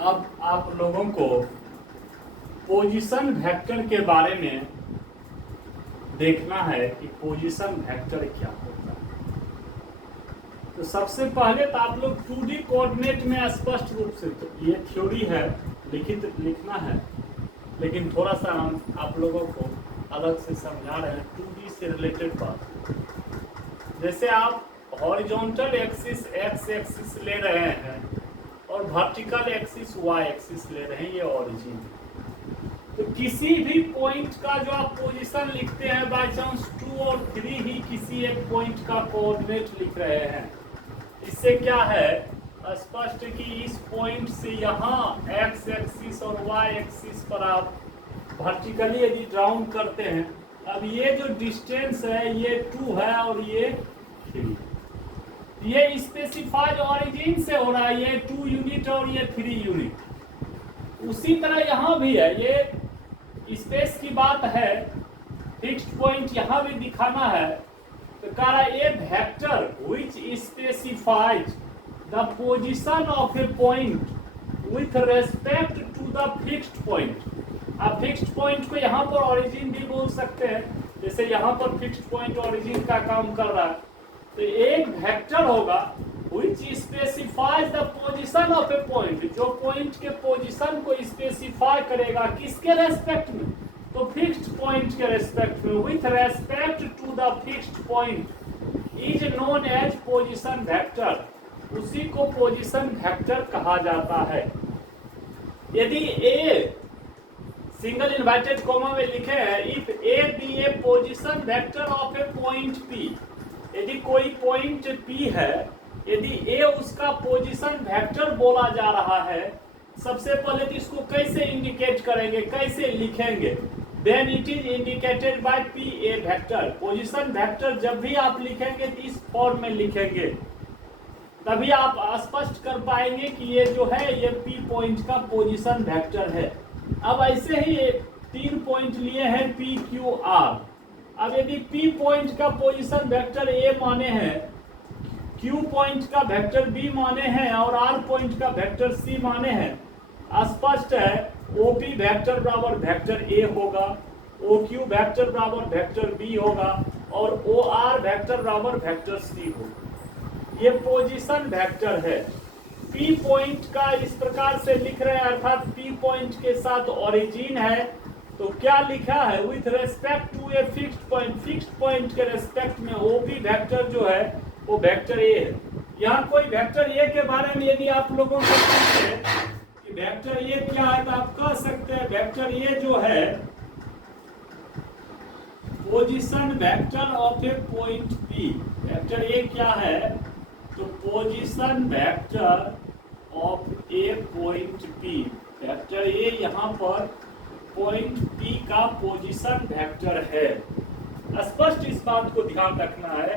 अब आप लोगों को पोजीशन वेक्टर के बारे में देखना है कि पोजीशन वेक्टर क्या होता है। तो सबसे पहले तो आप लोग 2D कोऑर्डिनेट में स्पष्ट रूप से, तो ये थ्योरी है, लिखना है, लेकिन थोड़ा सा हम आप लोगों को अलग से समझा रहे हैं 2D से रिलेटेड बात। जैसे आप हॉरिजॉन्टल एक्सिस एक्स एक्सिस ले रहे हैं और वर्टिकल एक्सिस वाई एक्सिस ले रहे हैं, ये ओरिजिन। तो किसी भी पॉइंट का जो आप पोजीशन लिखते हैं, बाय चांस 2 और 3 ही किसी एक पॉइंट का कोऑर्डिनेट लिख रहे हैं, इससे क्या है स्पष्ट कि इस पॉइंट से यहाँ एक्स एक्सिस और वाई एक्सिस पर आप वर्टिकली यदि राउंड करते हैं, अब ये जो डिस्टेंस है ये 2 है और ये 3, ये स्पेसिफाइड ओरिजिन से हो रहा है, ये 2 यूनिट और ये 3 यूनिट। उसी तरह यहाँ भी है, ये स्पेस की बात है, फिक्स्ड पॉइंट यहाँ भी दिखाना है। तो कह रहा है a vector which specifies the position of a point with respect to the fixed point. आप फिक्स्ड पॉइंट को यहाँ पर ओरिजिन भी बोल सकते हैं, जैसे यहाँ पर फिक्स्ड पॉइंट ओरिजिन का काम कर रहा है। तो एक वेक्टर होगा which specifies the position of a point, जो पॉइंट के पोजीशन को स्पेसिफाई करेगा, किसके रेस्पेक्ट में, तो फिक्स्ड पॉइंट के रेस्पेक्ट में, with respect to the fixed point is known as position vector, उसी को पोजीशन वेक्टर कहा जाता है। यदि ए सिंगल इन्वर्टेड कॉमा में लिखे हैं, if a be a position vector of a point P, यदि कोई पॉइंट P है, यदि A उसका पोजीशन वेक्टर बोला जा रहा है, सबसे पहले तो इसको कैसे इंडिकेट करेंगे, कैसे लिखेंगे, then it is indicated by P A vector. Position vector जब भी आप लिखेंगे तो इस फॉर्म में लिखेंगे, तभी आप स्पष्ट कर पाएंगे कि ये जो है ये P पॉइंट का पोजीशन वेक्टर है। अब ऐसे ही 3 पॉइंट लिए हैं P Q R। अब यदि P पॉइंट का पोजीशन वेक्टर A माने हैं, Q पॉइंट का वेक्टर B माने हैं और R पॉइंट का वेक्टर C माने हैं, स्पष्ट है OP वेक्टर बराबर वेक्टर A होगा, OQ वेक्टर बराबर वेक्टर B होगा और OR वेक्टर बराबर वेक्टर C होगा। ये पोजीशन वेक्टर है। P पॉइंट का इस प्रकार से लिख रहे हैं, अर्थात P पॉइंट के साथ ओरिजिन है, तो क्या लिखा है, with respect to a fixed point, fixed point के रेस्पेक्ट में ओपी वेक्टर जो है वो वेक्टर ए है। यहाँ कोई वेक्टर ए के बारे में यदि आप लोगों को पूछे कि वेक्टर ए क्या है, तो आप कह सकते हैं वेक्टर ए जो है position vector of a point P. Vector A क्या है, तो position vector of a point P. Vector A यहाँ पर पॉइंट P का पोजीशन वेक्टर है। स्पष्ट इस बात को ध्यान रखना है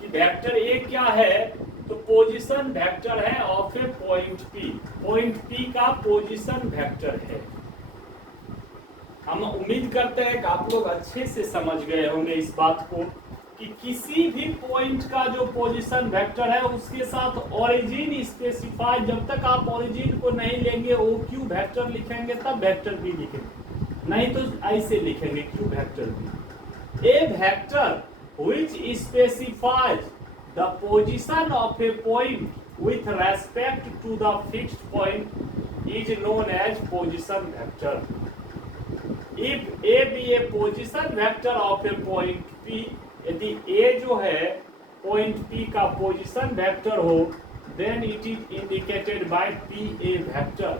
कि वेक्टर A क्या है, तो पोजीशन वेक्टर है of a point P। Point P का पोजीशन वेक्टर है। हम उम्मीद करते हैं कि आप लोग अच्छे से समझ गए होंगे इस बात को कि किसी भी पॉइंट का जो पोजीशन वेक्टर है उसके साथ ओरिजिन स्पेसिफाई, जब तक आप ओरिजिन को नहीं लेंगे OQ वेक्टर लिखेंगे तब वेक्टर B लिखेंगे, नहीं तो ऐसे लिखेंगे Q vector B। A vector which specifies the position of a point with respect to the fixed point is known as position vector. If A be a position vector of a point P, यदि A जो है point P का position vector हो, then it is indicated by P A vector,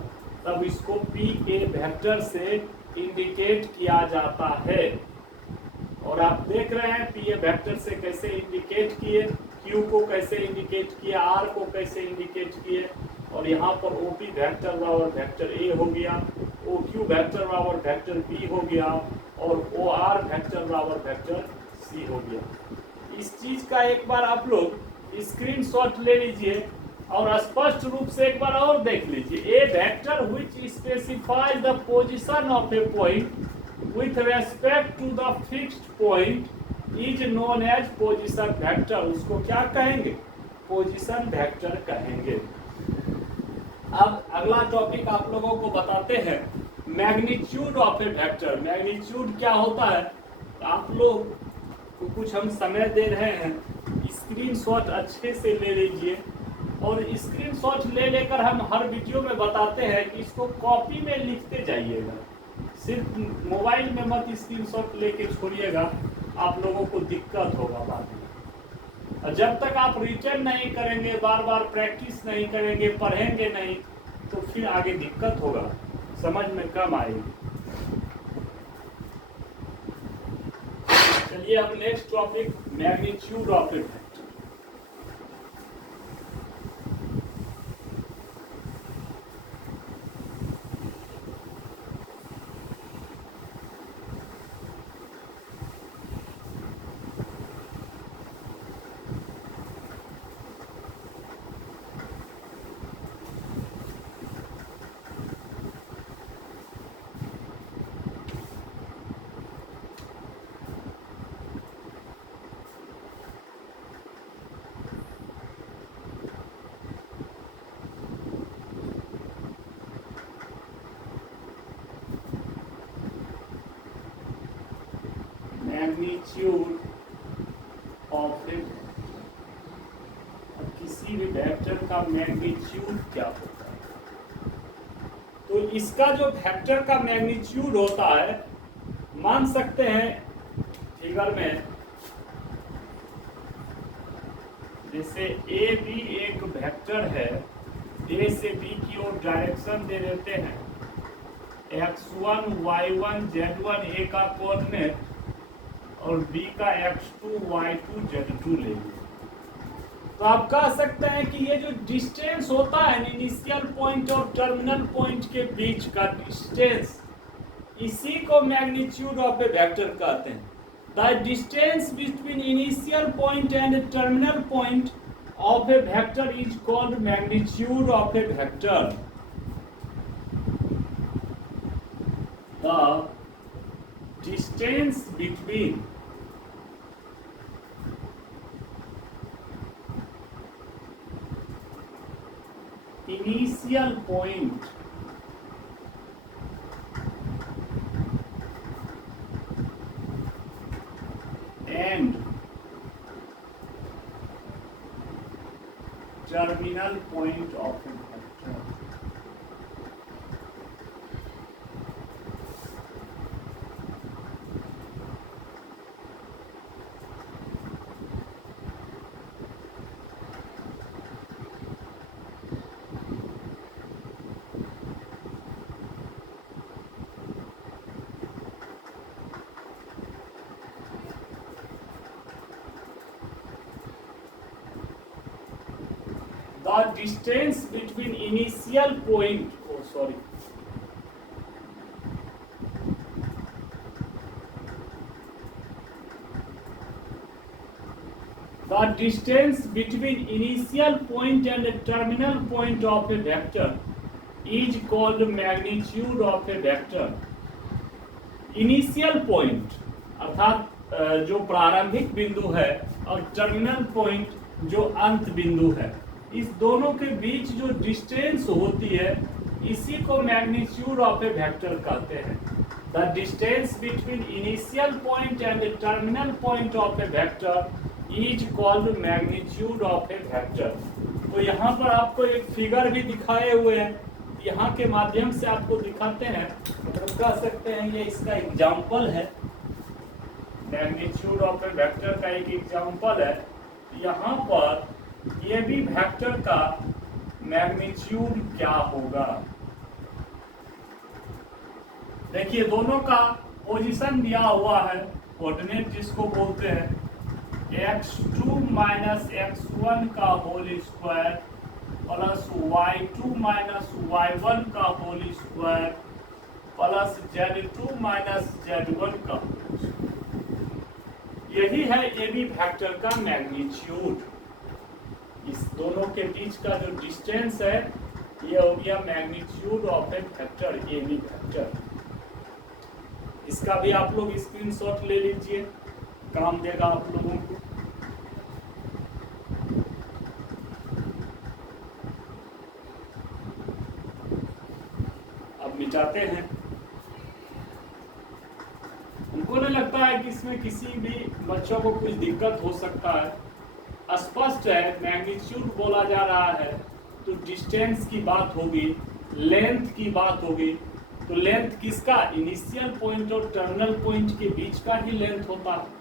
तब इसको P A vector से indicate किया जाता है। और आप देख रहे हैं P A वेक्टर से कैसे इंडिकेट किए, Q को कैसे इंडिकेट किया, R को कैसे इंडिकेट किए, और यहाँ पर OP वेक्टर बराबर वेक्टर A हो गया, OQ वेक्टर बराबर वेक्टर B हो गया और OR वेक्टर बराबर वेक्टर C हो गया। इस चीज का एक बार आप लोग स्क्रीनशॉट ले लीजिए और स्पष्ट रूप से एक बार और देख लीजिए। A vector which specifies the position of a point with respect to the fixed point is known as position vector. उसको क्या कहेंगे, पोजीशन वेक्टर कहेंगे। अब अगला टॉपिक आप लोगों को बताते हैं magnitude of a vector. Magnitude क्या होता है आप लोग को कुछ हम समय दे रहे हैं, स्क्रीनशॉट अच्छे से ले लीजिए और स्क्रीनशॉट ले लेकर हम हर वीडियो में बताते हैं कि इसको कॉपी में लिखते जाइएगा, सिर्फ मोबाइल में मत स्क्रीनशॉट लेके छोड़िएगा, आप लोगों को दिक्कत होगा बाद में। और जब तक आप रिटर्न नहीं करेंगे, बार बार प्रैक्टिस नहीं करेंगे, पढ़ेंगे नहीं, तो फिर आगे दिक्कत होगा, समझ में कम आएगी। चलिए अब next topic magnitude of a vector. Magnitude of a, किसी भी वेक्टर का मैग्नीट्यूड क्या होता है? तो इसका जो वेक्टर का मैग्नीट्यूड होता है, मान सकते हैं फिगर में, जैसे ए बी एक वेक्टर है, ए से बी की ओर डायरेक्शन दे देते हैं, x1 y1 z1 ए का कोऑर्डिनेट और b का x2 y2 z2 लेंगे। तो आप कह सकते हैं कि ये जो डिस्टेंस होता है इनिशियल पॉइंट और टर्मिनल पॉइंट के बीच का डिस्टेंस, इसी को मैग्नीट्यूड ऑफ ए वेक्टर कहते हैं। The distance between initial point and terminal point of a vector is called magnitude of a vector. The distance between initial point and terminal point of a vector. The distance between initial point, the distance between initial point and terminal point of a vector is called magnitude of a vector. Initial point अर्थात जो प्रारंभिक बिंदु है और terminal point जो अंत बिंदु है, इस दोनों के बीच जो डिस्टेंस होती है इसी को मैग्नीट्यूड ऑफ ए वेक्टर कहते हैं। The distance between initial point and terminal point of a vector is called magnitude of a vector. तो यहाँ पर आपको एक फिगर भी दिखाए हुए हैं, यहाँ के माध्यम से आपको दिखाते हैं, मतलब कह सकते हैं ये इसका एग्जाम्पल है, मैग्नीट्यूड ऑफ ए वेक्टर का एक एग्जाम्पल है। यहाँ पर ये भी वेक्टर का मैग्नीट्यूड क्या होगा, देखिए दोनों का पोजीशन दिया हुआ है, कोऑर्डिनेट जिसको बोलते हैं, x2 माइनस x1 का whole square plus y2 minus y1 का whole square plus z2 minus z1 का होल स्क्वायर। यही है ये भी वेक्टर का मैग्नीट्यूड। इस दोनों के बीच का जो डिस्टेंस है ये हो गया मैग्नीट्यूड ऑफ ए वेक्टर, ये भी वेक्टर। इसका भी आप लोग स्क्रीनशॉट ले लीजिए, काम देगा आप लोगों को। अब मिटाते हैं। उनको नहीं लगता है कि इसमें किसी भी बच्चों को कुछ दिक्कत हो सकता है। स्पष्ट है, मैग्नीट्यूड बोला जा रहा है तो डिस्टेंस की बात होगी, लेंथ की बात होगी। तो लेंथ किसका, इनिशियल पॉइंट और टर्मिनल पॉइंट के बीच का ही लेंथ होता है।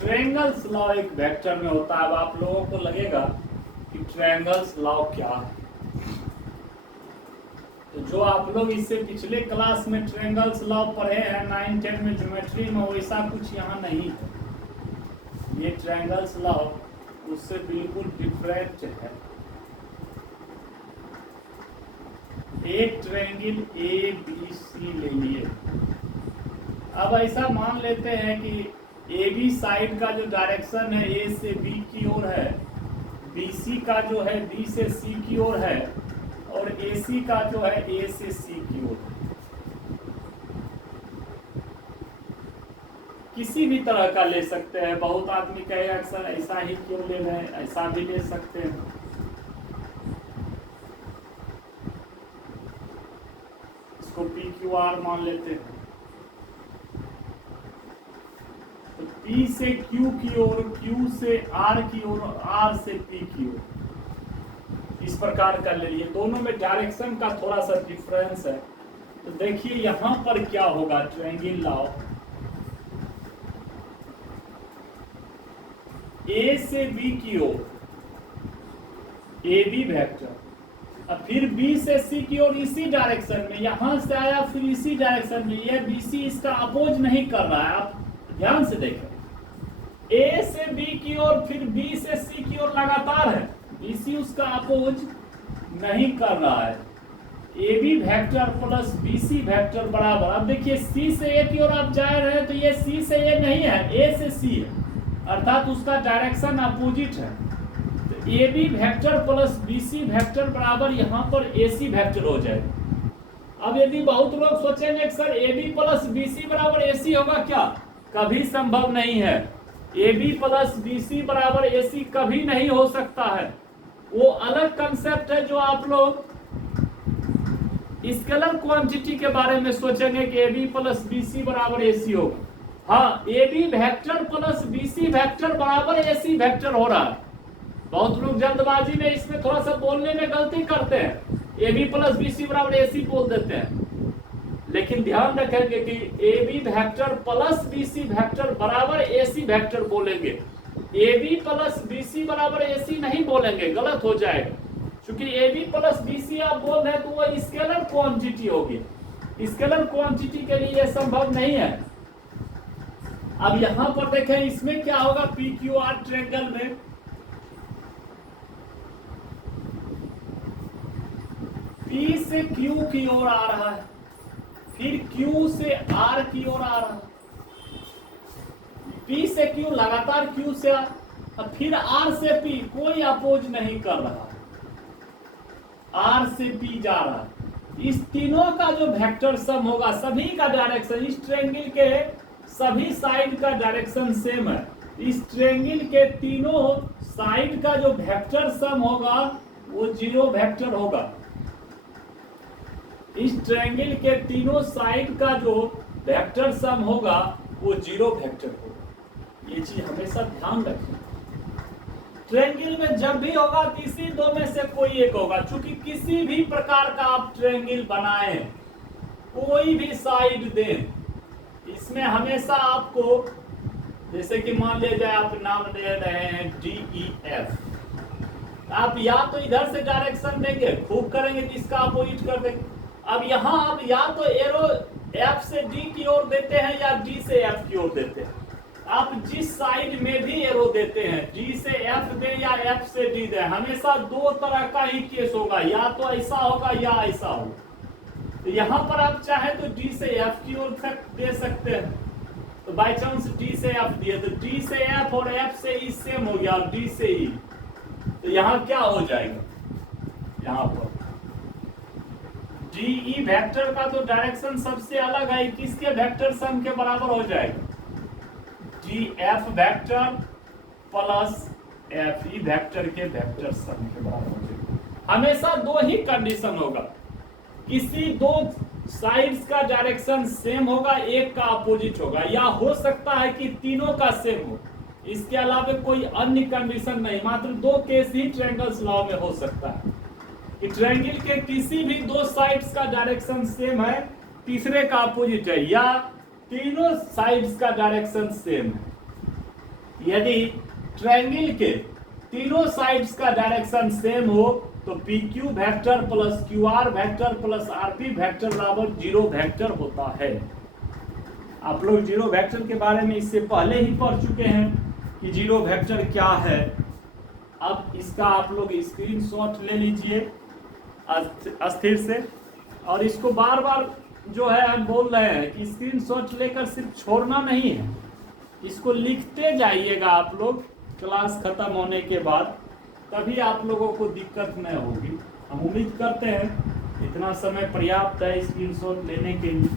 ट्रायंगल्स लॉ एक वेक्टर में होता है। अब आप लोगों को लगेगा कि ट्रायंगल्स लॉ क्या है, तो जो आप लोग इससे पिछले क्लास में ट्रायंगल्स लॉ पढ़े हैं 9, 10 में ज्योमेट्री में, वैसा कुछ यहाँ नहीं है। ये ट्रायंगल्स लॉ उससे बिल्कुल डिफरेंट है। एक ट्रायंगल ए बी सी ले लिए। अब ऐसा मान लेते हैं कि ए बी साइड का जो डायरेक्शन है ए से बी की ओर है, बी सी का जो है बी से सी की ओर है, और ए सी का जो है ए से सी की ओर है। किसी भी तरह का ले सकते हैं। बहुत आदमी कहेगा अक्सर ऐसा ही क्यों ले रहे हैं, ऐसा भी ले सकते हैं। इसको पी क्यू आर मान लेते हैं। तो P से Q की ओर, Q से R की ओर, R से P की ओर, इस प्रकार कर ले लिए। दोनों में डायरेक्शन का थोड़ा सा डिफरेंस है। तो देखिए यहां पर क्या होगा, ट्रायंगल लाओ, A से B की ओर AB वेक्टर, अब फिर B से C की ओर इसी डायरेक्शन में, यहां से आया फिर इसी डायरेक्शन में। यह BC इसका अपोज नहीं कर रहा है। आप ध्यान से देखें, A से B की ओर फिर B से C की ओर लगातार है, BC उसका अपोज नहीं कर रहा है। AB vector plus BC vector बराबर, अब देखिए C से A की ओर आप जा रहे हैं तो ये C से A नहीं है, A से C है, अर्थात उसका डायरेक्शन अपोजिट है। तो AB vector plus BC vector बराबर यहाँ पर AC वेक्टर हो जाएगा। अब यदि बहुत लोग सोचेंगे कि सर AB प्लस BC बराबर AC होगा क्या, कभी संभव नहीं है। AB प्लस BC बराबर AC कभी नहीं हो सकता है। वो अलग कंसेप्ट है जो आप लोग स्केलर क्वांटिटी के बारे में सोचेंगे कि AB प्लस BC बराबर AC होगा। हाँ, AB vector plus BC vector बराबर AC वेक्टर हो रहा है। बहुत लोग जल्दबाजी में इसमें थोड़ा सा बोलने में गलती करते हैं, AB प्लस BC बराबर AC बोल देते हैं। लेकिन ध्यान रखेंगे कि AB vector plus BC vector बराबर AC वेक्टर बोलेंगे। AB प्लस BC बराबर AC नहीं बोलेंगे, गलत हो जाएगा। क्योंकि AB प्लस BC आप बोल रहे हैं तो वो स्केलर क्वांटिटी होगी। स्केलर क्वांटिटी के लिए यह संभव नहीं है। अब यहां पर देखें इसमें क्या होगा, PQR ट्रायंगल में P से Q की ओर आ रहा है, फिर Q से R की ओर आ रहा है, P से Q लगातार Q से अब फिर R से P, कोई अपोज नहीं कर रहा, R से P जा रहा है। इस तीनों का जो वेक्टर सम होगा, सभी का डायरेक्शन, इस ट्रायंगल के सभी साइड का डायरेक्शन सेम है। इस ट्रायंगल के तीनों साइड का जो वेक्टर सम होगा वो 0 वेक्टर होगा। इस ट्रायंगल के तीनों साइड का जो वेक्टर सम होगा वो 0 वेक्टर होगा। ये चीज हमेशा ध्यान रखें। ट्रायंगल में जब भी होगा किसी दो में से कोई एक होगा। चूंकि किसी भी प्रकार का आप ट्रायंगल बनाएं, कोई भी साइड दें, इसमें हमेशा आपको, जैसे कि मान लीजिए आप नाम दे रहे हैं DEF, आप या तो इधर से डायरेक्शन देंगे, खूब करेंगे तो इसका अपोजिट कर देंगे। अब यहाँ आप या तो एरो F से D की ओर देते हैं या D से F की ओर देते हैं। आप जिस साइड में भी एरो देते हैं, डी से एफ दे या एफ से डी दे, हमेशा दो तरह का ही केस होगा, या तो ऐसा होगा या ऐसा होगा। तो यहां पर आप चाहे तो डी से एफ की ओर तक दे सकते हैं। तो बाई चांस डी से एफ दिए तो डी से एफ और एफ से ई सेम हो गया, और डी से ई, तो यहां क्या हो जाएगा, यहां पर डी ई वेक्टर का तो डायरेक्शन सबसे अलग है, किसके वेक्टर सम के बराबर हो जाएगा, D F vector plus F E vector के वेक्टर सम के बराबर हो जाएगा। हमेशा दो ही कंडीशन होगा, किसी दो साइड्स का डायरेक्शन सेम होगा, एक का अपोजिट होगा, या हो सकता है कि तीनों का सेम हो, इसके अलावा कोई अन्य कंडीशन नहीं। मात्र दो केस ही ट्रायंगल्स लॉ में हो सकता है कि ट्रायंगल के किसी भी दो साइड्स का डायरेक्शन सेम है, तीसरे का अपोजिट है, या तीनों साइड्स का डायरेक्शन सेम है। यदि ट्रायंगल के तीनों साइड्स का डायरेक्शन सेम हो तो P Q vector plus Q R vector plus R P vector बराबर जीरो वेक्टर होता है। आप लोग जीरो वेक्टर के बारे में इससे पहले ही पढ़ चुके हैं कि जीरो वेक्टर क्या है। अब इसका आप लोग स्क्रीनशॉट ले लीजिए अस्थिर से, और इसको बार बार जो है हम बोल रहे हैं कि स्क्रीनशॉट लेकर सिर्फ छोड़ना नहीं है, इसको लिखते जाइएगा आप लोग क्लास खत्म होने के बाद, तभी आप लोगों को दिक्कत नहीं होगी। हम उम्मीद करते हैं इतना समय पर्याप्त है स्क्रीनशॉट लेने के लिए।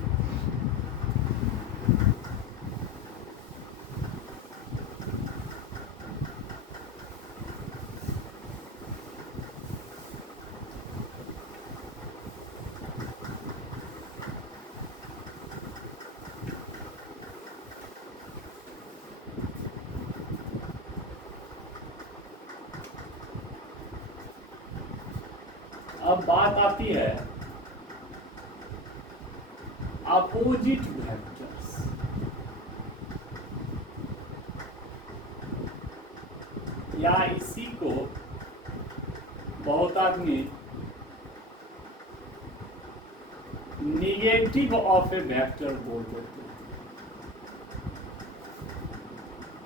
अब बात आती है अपोजिट वेक्टर्स। या इसी को बहुत आदमी निगेटिव ऑफ ए वेक्टर बोल देते हैं।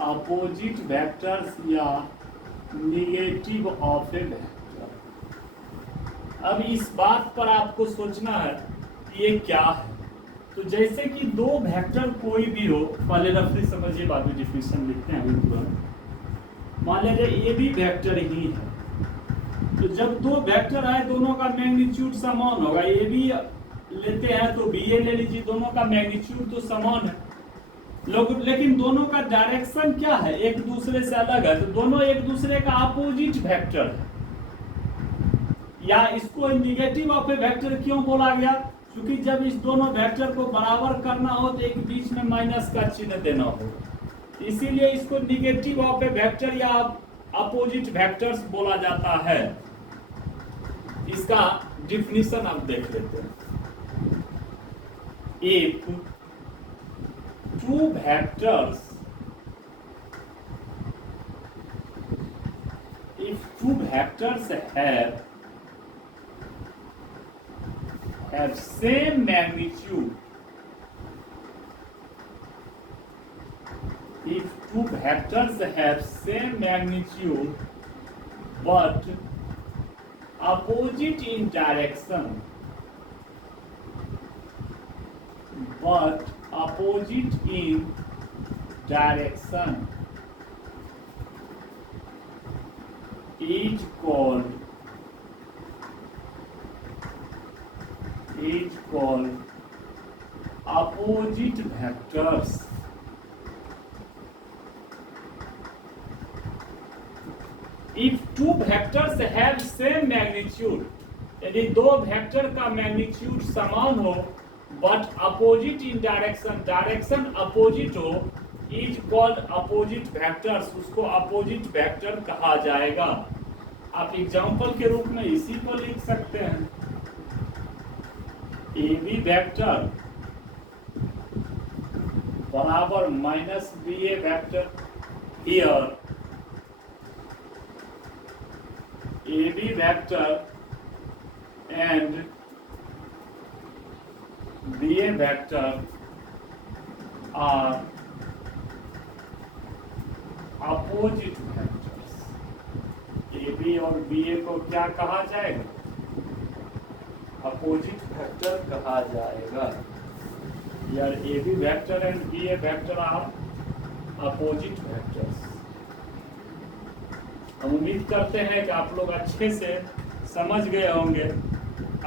अपोजिट वेक्टर्स या निगेटिव ऑफ ए वेक्टर। अब इस बात पर आपको सोचना है कि ये क्या है। तो जैसे कि दो वेक्टर कोई भी हो, पहले रफली समझिए बाद में डिफिनेशन लिखते हैं अभी तुरंत। मान लीजिए ये भी वेक्टर ही है, तो जब दो वेक्टर है दोनों का मैग्नीट्यूड समान होगा। ये भी लेते हैं तो बी ए ले लीजिए, दोनों का मैग्नीट्यूड तो समान है, लोग लेकिन दोनों का डायरेक्शन क्या है, एक दूसरे से अलग है, तो दोनों एक दूसरे का अपोजिट वेक्टर है। या इसको निगेटिव ऑफ ए वेक्टर क्यों बोला गया, क्योंकि जब इस दोनों वेक्टर को बराबर करना हो तो एक बीच में माइनस का चिन्ह देना हो, इसीलिए इसको निगेटिव ऑफ ए वेक्टर या अपोजिट वेक्टर्स बोला जाता है। इसका डिफिनीशन आप देख लेते हैं। If two vectors have same magnitude, if two vectors have same magnitude but opposite in direction, is called opposite vectors। If two vectors have same magnitude, यदि दो वेक्टर का मैग्नीट्यूड समान हो but opposite in direction, direction opposite हो, is called opposite vectors, उसको opposite vector कहा जाएगा। आप एग्जांपल के रूप में इसी को लिख सकते हैं, ए बी वेक्टर बराबर minus B A vector. Here A B vector and BA vector are opposite vectors. A B और बी ए को क्या कहा जाएगा? अपोजिट वेक्टर कहा जाएगा। यार A B vector and B A vector are opposite vectors. हम उम्मीद करते हैं कि आप लोग अच्छे से समझ गए होंगे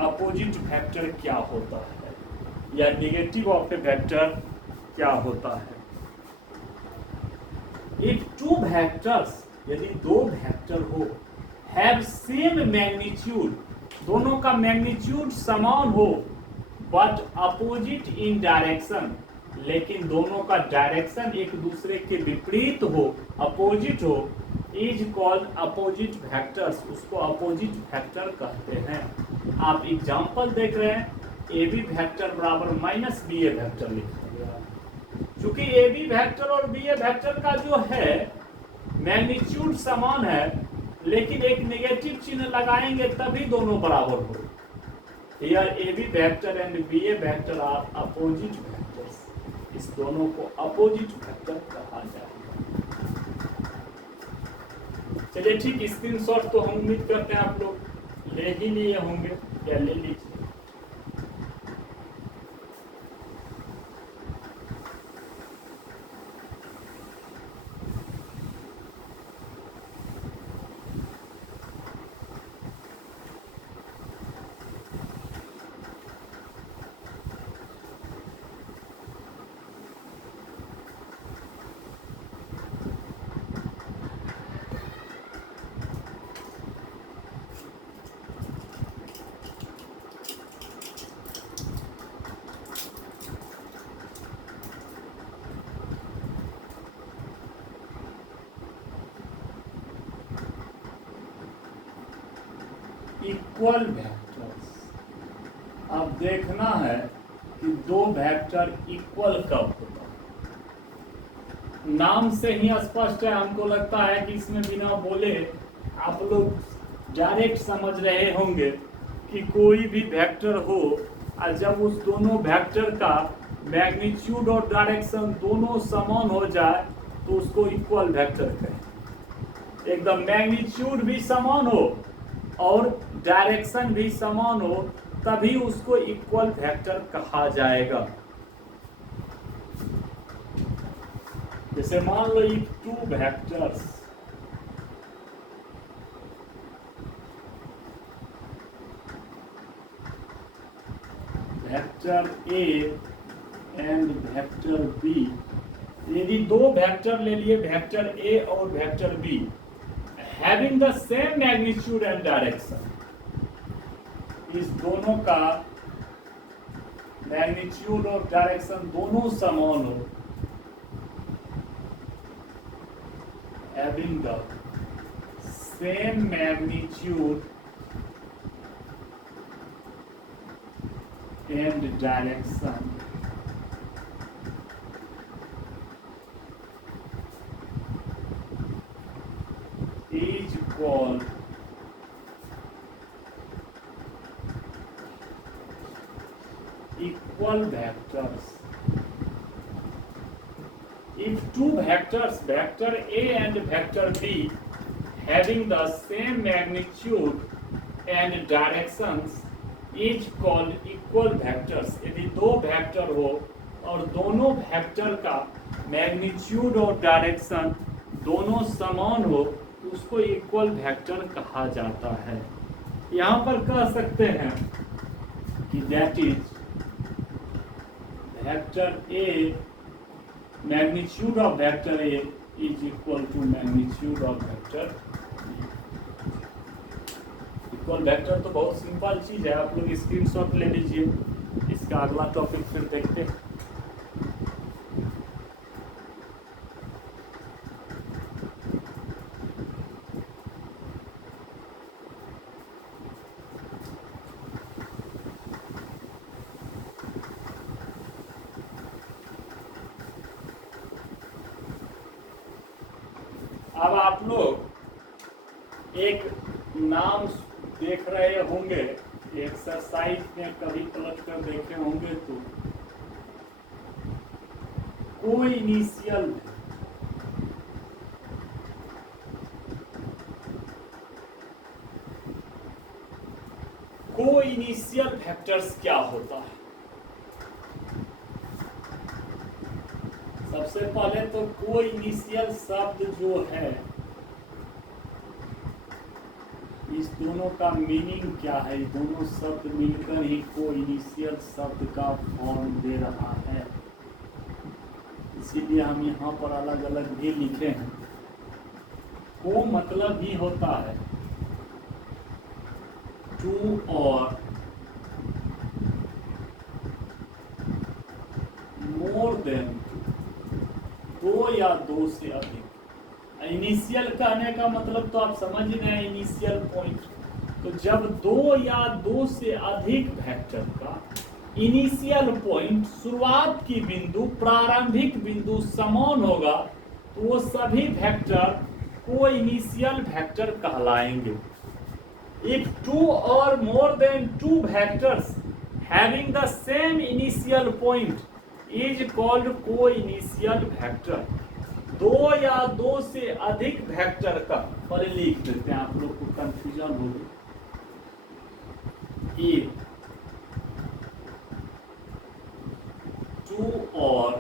अपोजिट वेक्टर क्या होता है या नेगेटिव ऑफ ए वेक्टर क्या होता है। इफ टू वेक्टर्स, यदि दो वेक्टर हो, हैव सेम मैग्नीट्यूड, दोनों का मैग्नीट्यूड समान हो, बट अपोजिट इन डायरेक्शन, लेकिन दोनों का डायरेक्शन एक दूसरे के विपरीत हो, अपोजिट हो, इज कॉल्ड अपोजिट वेक्टर्स, उसको अपोजिट वेक्टर कहते हैं। आप एग्जांपल देख रहे हैं, ए बी वेक्टर बराबर माइनस बी ए वेक्टर लिखा गया है। चूंकि ए बी वेक्टर और बी ए वेक्टर का जो है मैग्नीट्यूड समान है, लेकिन एक नेगेटिव चिन्ह लगाएंगे तभी दोनों बराबर हो। Here A B vector and B A vector are opposite vectors, इस दोनों को अपोजिट वेक्टर कहा जाएगा। चलिए ठीक, स्क्रीनशॉट तो हम उम्मीद करते हैं आप लोग ले ही लिए होंगे या ले लीजिए। इक्वल वेक्टर्स, अब देखना है कि दो वेक्टर इक्वल कब होता है। नाम से ही स्पष्ट है, हमको लगता है कि इसमें बिना बोले आप लोग डायरेक्ट समझ रहे होंगे कि कोई भी वेक्टर हो और जब उस दोनों वेक्टर का मैग्नीट्यूड और डायरेक्शन दोनों समान हो जाए तो उसको इक्वल वेक्टर कहें। एकदम मैग्नीट्यूड भी समान हो और डायरेक्शन भी समान हो तभी उसको इक्वल वेक्टर कहा जाएगा। जैसे मान लो if two vectors vector A and vector B, यदि दो वेक्टर ले लिए वेक्टर ए और vector B, having the same magnitude and direction, इस दोनों का मैग्नीट्यूड और डायरेक्शन दोनों समान हो, having the same magnitude and direction, is called equal vectors. If two vectors, vector A and vector B, having the same magnitude and directions, is called equal vectors. यदि दो vector हो और दोनों vector का magnitude और direction दोनों समान हो तो उसको इक्वल वेक्टर कहा जाता है। यहाँ पर कह सकते हैं कि that is vector A, magnitude of vector A is equal to magnitude of vector. Equal vector तो बहुत सिंपल चीज है, आप लोग स्क्रीनशॉट ले लीजिए। इसका अगला टॉपिक फिर देखते हैं। अब आप लोग एक नाम देख रहे होंगे, एक्सरसाइज में कभी पलट कर देखे होंगे तो को इनिशियल को इनिशियल फैक्टर्स क्या होता है? सबसे पहले तो को इनिशियल शब्द जो है, इस दोनों का मीनिंग क्या है? ये दोनों शब्द मिलकर ही को इनिशियल शब्द का फॉर्म दे रहा है, इसीलिए हम यहाँ पर अलग अलग भी लिखे हैं। को मतलब ही होता है टू और मोर देन, दो या दो से अधिक। इनिशियल कहने का मतलब तो आप समझ ही रहे हैं, इनिशियल पॉइंट। तो जब दो या दो से अधिक वेक्टर का इनिशियल पॉइंट, शुरुआत की बिंदु, प्रारंभिक बिंदु समान होगा तो वो सभी वेक्टर को इनिशियल वेक्टर कहलाएंगे। If two or more than two vectors having the same initial point is called co-initial vector। दो या दो से अधिक वेक्टर का, पहले लिख देते हैं, आप लोग को कंफ्यूजन होगी। If two or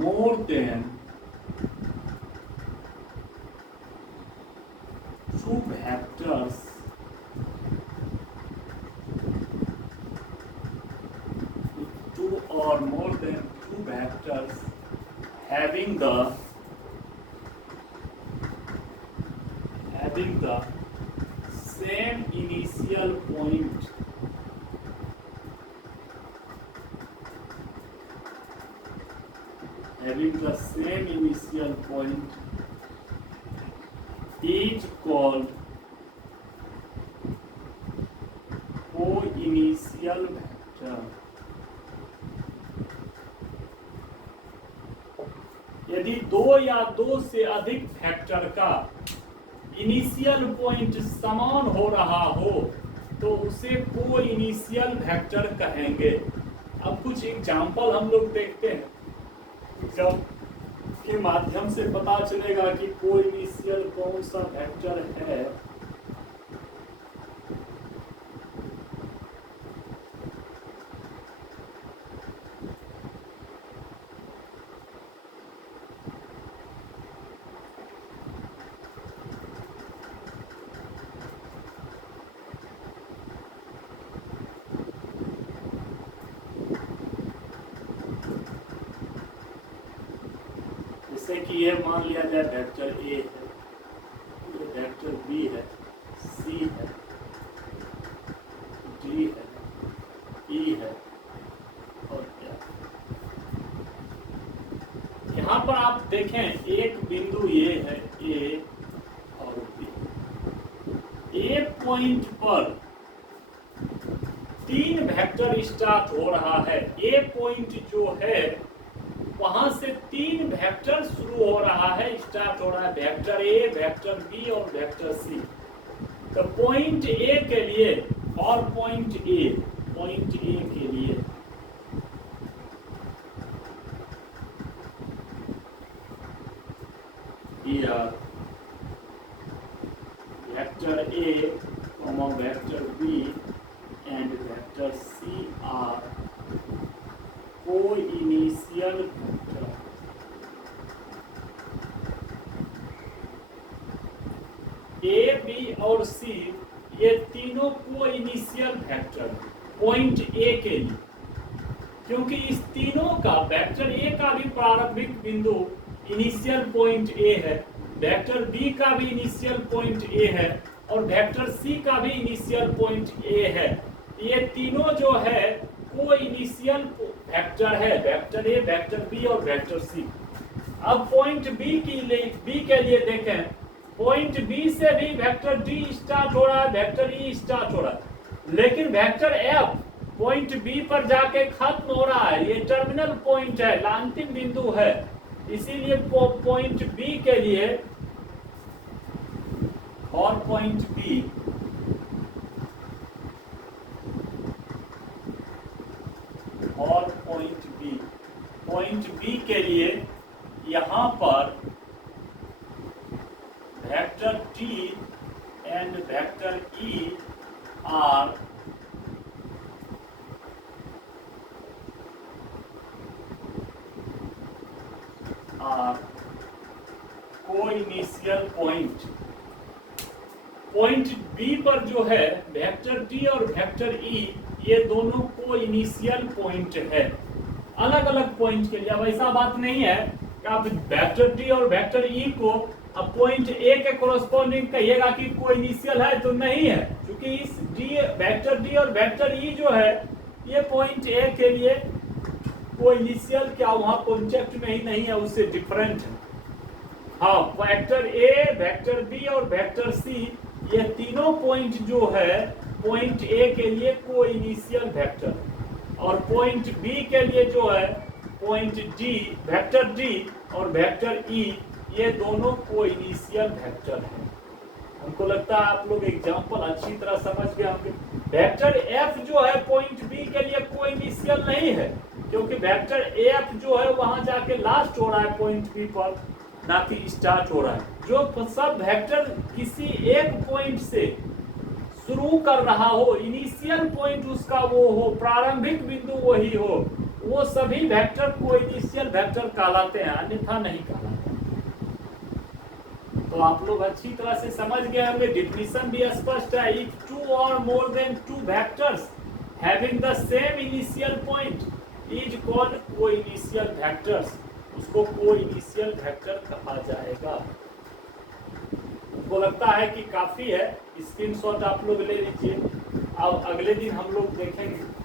more than two vectors two or more than two vectors having the same initial point is called co-initial vector। यदि दो या दो से अधिक वेक्टर का इनिशियल पॉइंट समान हो रहा हो तो उसे को इनिशियल वेक्टर कहेंगे। अब कुछ एग्जाम्पल हम लोग देखते हैं, जब के माध्यम से पता चलेगा कि को इनिशियल कौन सा वेक्टर है। जैसे कि ये मान लिया जाए वेक्टर ए है, ये वेक्टर बी है, सी है, डी है, ई है और क्या। यहाँ पर आप देखें एक बिंदु ये है ए और बी। ए पॉइंट पर तीन वेक्टर स्टार्ट हो रहा है। ए पॉइंट जो है वहां से तीन वेक्टर शुरू हो रहा है, स्टार्ट हो रहा है, वेक्टर ए, वेक्टर बी और वेक्टर सी। तो पॉइंट ए के लिए और पॉइंट ए के लिए vector A, vector B and vector C are co-initial vector. A, B और सी ये तीनों को-इनिशियल वेक्टर पॉइंट ए के लिए, क्योंकि इस तीनों का वेक्टर ए का भी प्रारंभिक बिंदु इनिशियल पॉइंट ए है, वेक्टर बी का भी इनिशियल पॉइंट ए है और वेक्टर सी का भी इनिशियल पॉइंट ए है। ये तीनों जो है को इनिशियल वेक्टर है, वेक्टर ए, वेक्टर बी और वेक्टर सी। अब पॉइंट बी के लिए देखें, पॉइंट बी से भी वेक्टर डी स्टार्ट हो रहा है, वेक्टर ई स्टार्ट हो रहा है, लेकिन वेक्टर एफ पॉइंट बी पर जाके खत्म हो रहा है। ये टर्मिनल पॉइंट है, अंतिम बिंदु है, इसीलिए पॉइंट बी के लिए और पॉइंट बी के लिए यहाँ पर vector T and vector E are co-initial point. Point B पर जो है वेक्टर टी और वेक्टर ई ये दोनों को-इनिशियल पॉइंट है अलग अलग पॉइंट के लिए। अब ऐसा बात नहीं है कि आप वेक्टर टी और वेक्टर ई को अब पॉइंट ए के कोरस्पॉन्डिंग कहिएगा कि को-इनिशियल है, तो नहीं है, क्योंकि इस डी वेक्टर डी और वेक्टर ई जो है ये पॉइंट ए के लिए को-इनिशियल क्या वहां कॉन्सेप्ट में ही नहीं है, उससे डिफरेंट है। हाँ, वेक्टर ए, वेक्टर बी और वेक्टर सी ये तीनों पॉइंट जो है पॉइंट ए के लिए को-इनिशियल वेक्टर, और पॉइंट बी के लिए जो है पॉइंट डी, वेक्टर डी और वेक्टर ई ये दोनों को-इनिशियल वेक्टर हैं। हमको लगता है आप लोग एग्जांपल अच्छी तरह समझ गए होंगे। वेक्टर एफ जो है पॉइंट बी के लिए को-इनिशियल नहीं है, क्योंकि वेक्टर एफ जो है वहां जाके लास्ट हो रहा है पॉइंट बी पर, ना कि स्टार्ट हो रहा है। जो सब वेक्टर किसी एक पॉइंट से शुरू कर रहा हो, इनिशियल पॉइंट उसका वो हो, प्रारंभिक बिंदु वही हो, वो सभी वेक्टर को-इनिशियल वेक्टर कहलाते हैं, अन्यथा नहीं कहलाते। तो आप लोग अच्छी तरह से समझ गए होंगे, डिफिनीशन भी स्पष्ट है। इफ टू और more than two vectors having the same initial point is called co-initial vectors, उसको को-इनिशियल वेक्टर कहा जाएगा। मुझको लगता है कि काफी है, स्क्रीनशॉट आप लोग ले लीजिए। अब अगले दिन हम लोग देखेंगे